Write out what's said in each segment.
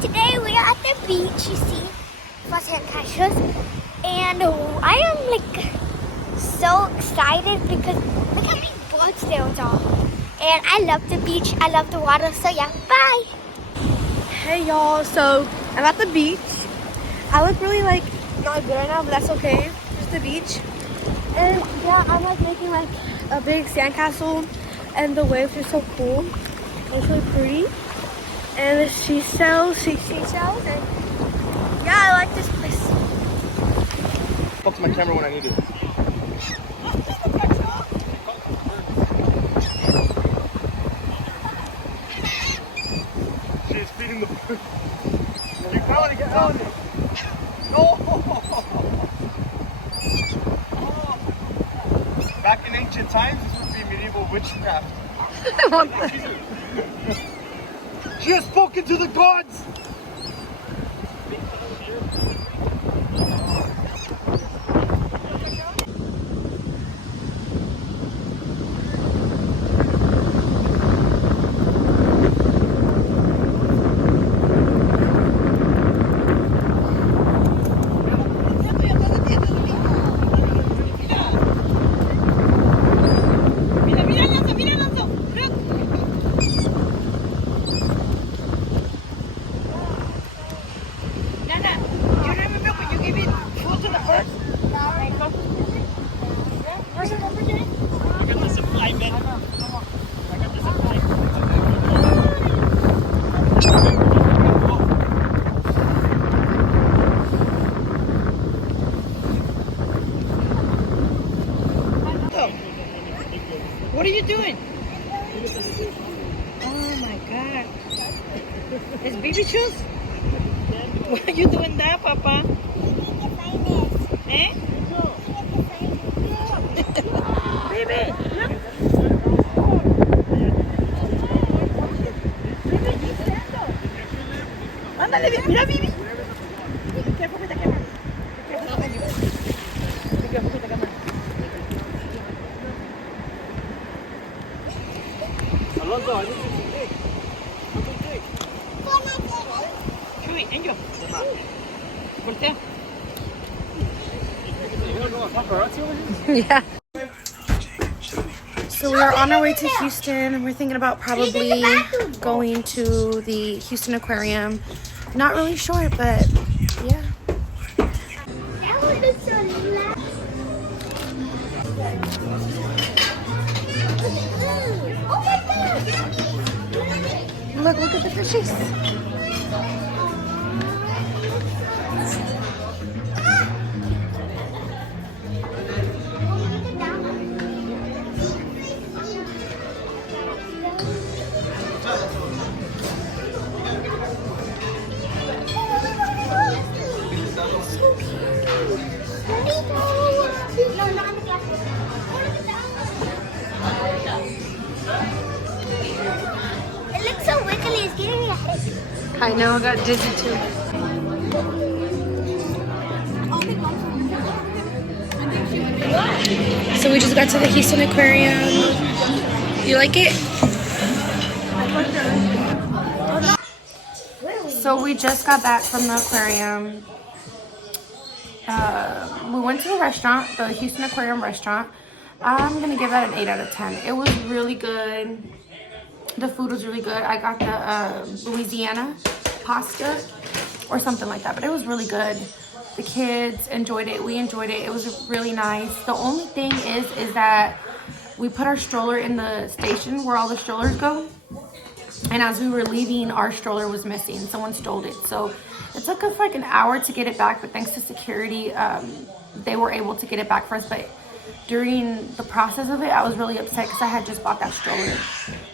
today we are at the beach, you see, Los Angeles, and I am like so excited because look how many boats there was all. And I love the beach, I love the water, so yeah, bye! Hey y'all, so I'm at the beach. I look really like not good right now, but that's okay. Just the beach. And yeah, I'm like making like a big sandcastle and the waves are so cool. It's really pretty. And the seashells, and yeah, I like this place. Talk to my camera when I need it. She's feeding the bird. Keep going, get on it. Oh! Back in ancient times, this would be medieval witchcraft. She has spoken to the gods! What are you doing? Oh my God. It's baby shoes? Why are you doing that, Papa? Eh? Baby. Ándale, mira, Bibi. Be careful with the camera. Be careful with the camera. Alonso, I need you to dig. Chuy, Angel. Voltea. Yeah. So we're on our way to Houston and we're thinking about probably going to the Houston Aquarium. Not really sure, but yeah. Look at the fishes. It looks so wiggly, it's giving me a headache. I know, I got dizzy too. So we just got to the Houston Aquarium. You like it? So we just got back from the aquarium. We went to a restaurant, the Houston Aquarium restaurant. I'm gonna give that an 8 out of 10. It was really good. The food was really good. I got the Louisiana pasta or something like that, but it was really good. The kids enjoyed it. We enjoyed it. It was really nice. The only thing is that we put our stroller in the station where all the strollers go. And as we were leaving, our stroller was missing. Someone stole it. So it took us like an hour to get it back, but thanks to security, they were able to get it back for us. But during the process of it, I was really upset because I had just bought that stroller.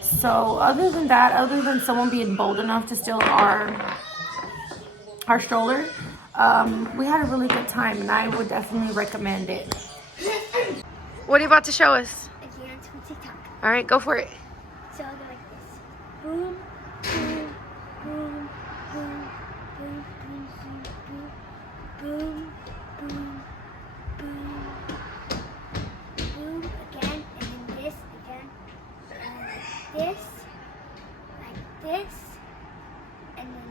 So other than that, other than someone being bold enough to steal our stroller, we had a really good time and I would definitely recommend it. What are you about to show us? A dance from TikTok. All right, go for it. So I'll go like this. Boom, boom, boom, boom, boom, boom, boom, boom, boom, boom, boom again, and then this again, this, like this, and then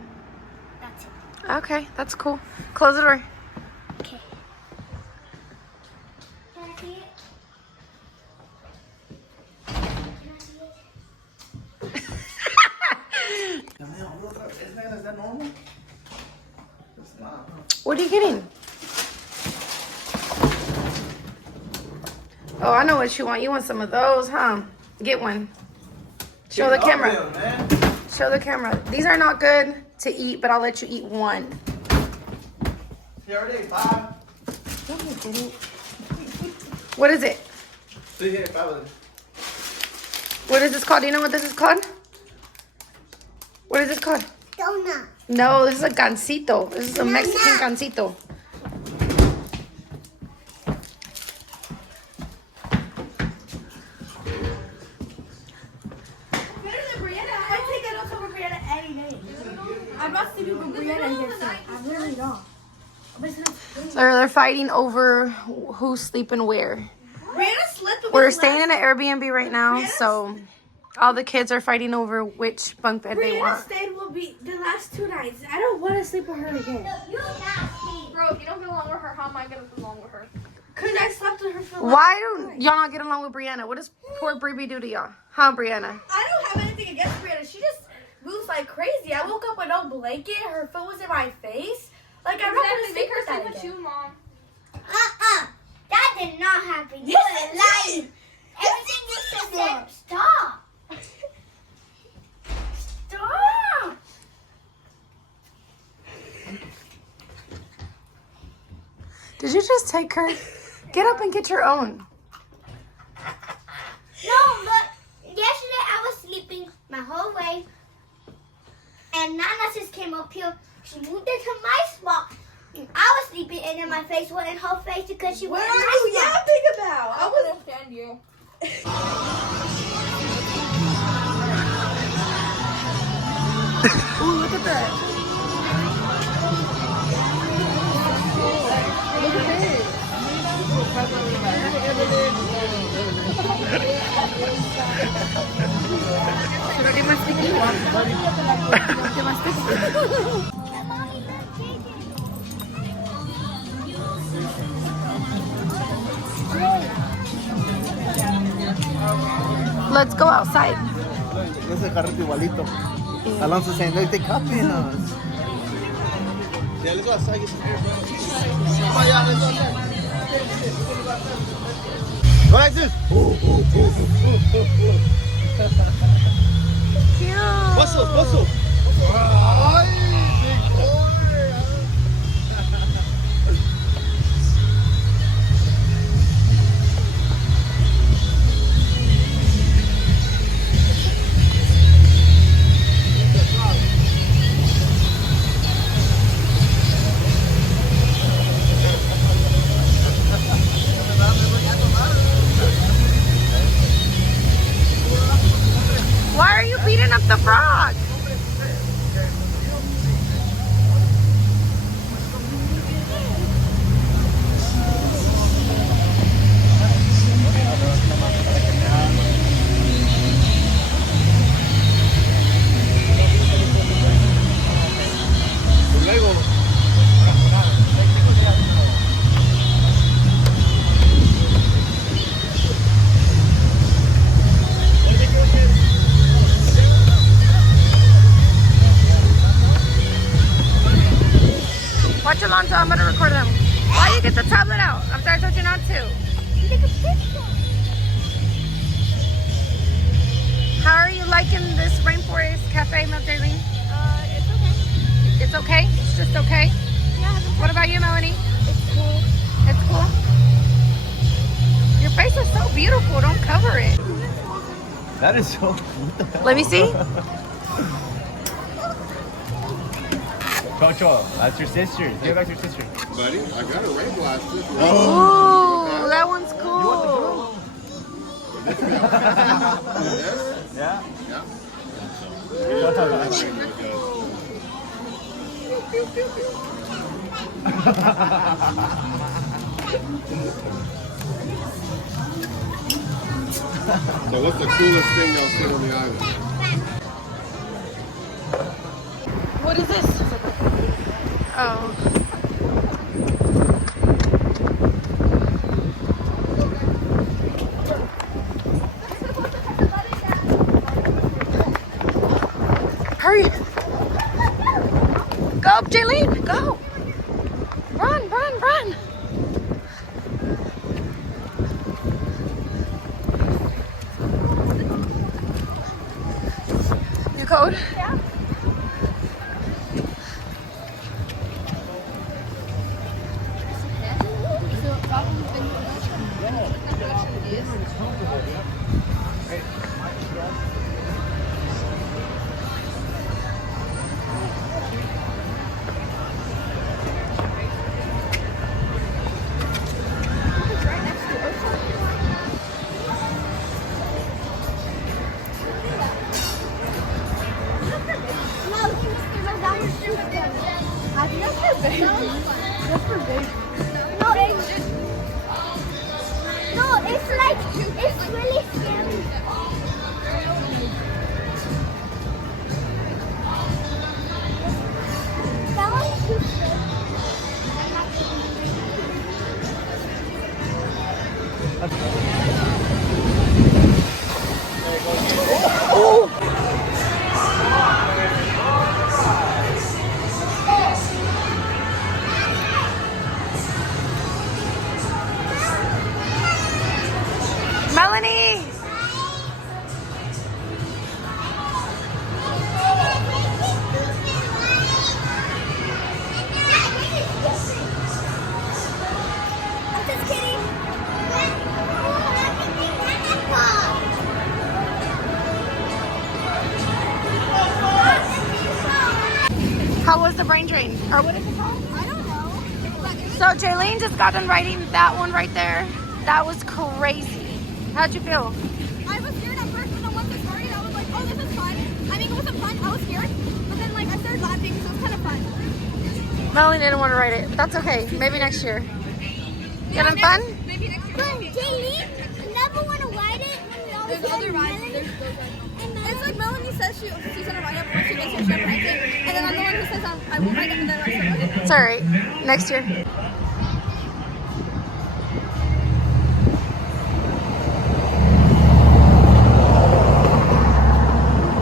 That's it. Okay, that's cool. Close the door. Okay. Can I see it? Is that normal? It's not. What are you getting? Oh, I know what you want. You want some of those, huh? Get one. Show the camera. Show the camera. These are not good to eat, but I'll let you eat one. He already ate 5. No, you didn't. What is it? Sí, he ate 5 of them. What is this called? Do you know what this is called? What is this called? Donut. No, this is a gansito. This is a Mexican gansito. Better than Brianna. I take it off over Brianna any day. I'm not sleeping with Brianna here tonight. I really don't. So they're fighting over who's sleeping where. Brianna slept with We're staying in an Airbnb right now, so all the kids are fighting over which bunk bed they Brianna want. stayed with me the last 2 nights. I don't want to sleep with her again. You're nasty. Bro, if you don't get along with her, how am I gonna get along with her? Because I slept with her for Why do y'all not get along with Brianna? What does poor Bree do to y'all? Huh, Brianna? I don't have anything against Brianna. She just moves like crazy. I woke up with no blanket. Her foot was in my face. Like, I'm not going to sleep Make her with that sleep with again. you, Mom. That did not happen. You Yes, are it lying. Everything you just said. Stop. Stop. Did you just take her? Get up and get your own. No, but yesterday I was sleeping my whole way, and Nana just came up here. She moved into my spot. And I was sleeping, and then my face went in her face because she What went are in my you spot. yapping about? I was understand you. Ooh, look at that. Should I get my sticky? Get my sticky? Let's go outside. Ese carrito igualito. Alonso saying, no, they copying us. Yeah, let's go outside, get some beer, bro. Come on, y'all, let's go outside. Go like this. Cute. Bustle. Ay, big boy. Why are you beating up the frog? Watch Alonso, I'm gonna record them. Why you get the tablet out? I'm sorry, I told you not to. How are you liking this Rainforest Cafe, Darlene? It's okay. It's okay? It's just okay? Yeah, What about you, Melanie? it's cool. It's cool? Your face is so beautiful, don't cover it. That is so. What the hell? Let me see. Chocho, that's your sister. Give back to your sister. Buddy, I got a rain blaster. Ooh, that one's cool. Yeah? Yeah. So what's the coolest thing y'all seen on the island? What is this? Oh. Hurry. Go, Jaylene, go. Run, run, run. You code? Yeah. No, it's like, it's really scary. That one's too scary. Melanie. I'm just kidding. How was the brain drain? Or what is it called? I don't know. So Jaylene just got done writing that one right there. That was crazy. How'd you feel? I was scared at first, but then once it started, I was like, oh, this is fun. I mean, it wasn't fun. I was scared, but then like I started laughing, so it was kind of fun. Melanie didn't want to write it, but that's okay. Maybe next year. You having fun? Maybe next year. But Jaylene, I never want to ride it when we always There's other rides. There's those rides. It's like Melanie says she's gonna ride it before she gets here, she'll ride it. And then I'm the one who says I won't ride it, and then I start riding it. It's alright. Next year.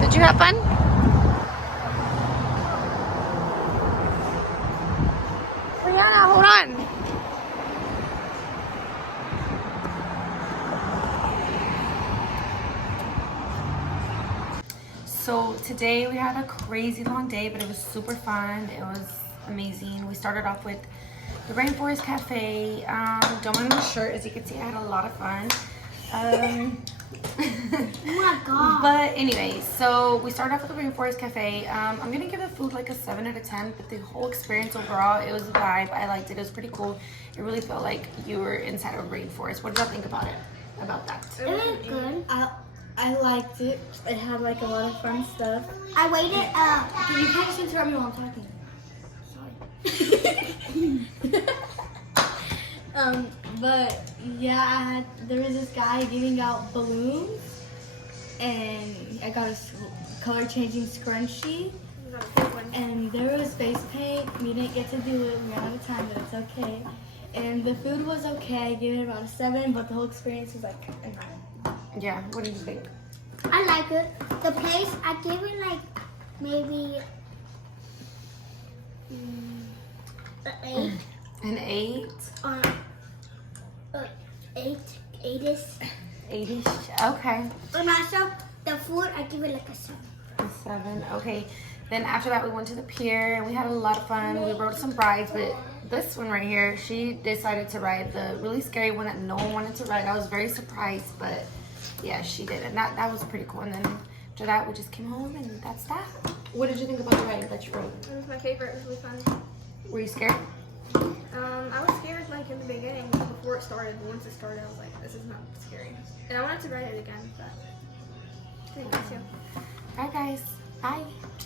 Did you have fun? Brianna, hold on. So today we had a crazy long day, but it was super fun. It was amazing. We started off with the Rainforest Cafe. Don't mind my shirt. As you can see, I had a lot of fun. Oh my god. But anyway, so we started off with the Rainforest Cafe. I'm gonna give the food like a 7 out of 10, but the whole experience overall, it was a vibe. I liked it. It was pretty cool. It really felt like you were inside of a rainforest. What did y'all think about it? About that? It was good. I liked it. It had like a lot of fun stuff. I waited, You can't just interrupt me while I'm talking. Sorry. But yeah, there was this guy giving out balloons, and I got a color changing scrunchie. And there was face paint. We didn't get to do it. We ran out of time, but it's okay. And the food was okay. I gave it about a 7, but the whole experience was like a 9. Yeah, what do you think? I like it. The place, I give it like maybe an 8. An 8? Or 8-ish. 8-ish? Okay. And also, the food, I give it like a 7. A 7, okay. Then after that, we went to the pier and we had a lot of fun. We rode some rides, but this one right here, she decided to ride the really scary one that no one wanted to ride. I was very surprised, but yeah, she did. And that was pretty cool. And then after that, we just came home and that's that. What did you think about the ride that you rode? It was my favorite. It was really fun. Were you scared? I was scared like in the beginning before it started, but once it started, I was like, this is not scary. And I wanted to ride it again, but I didn't get to. Alright guys, bye.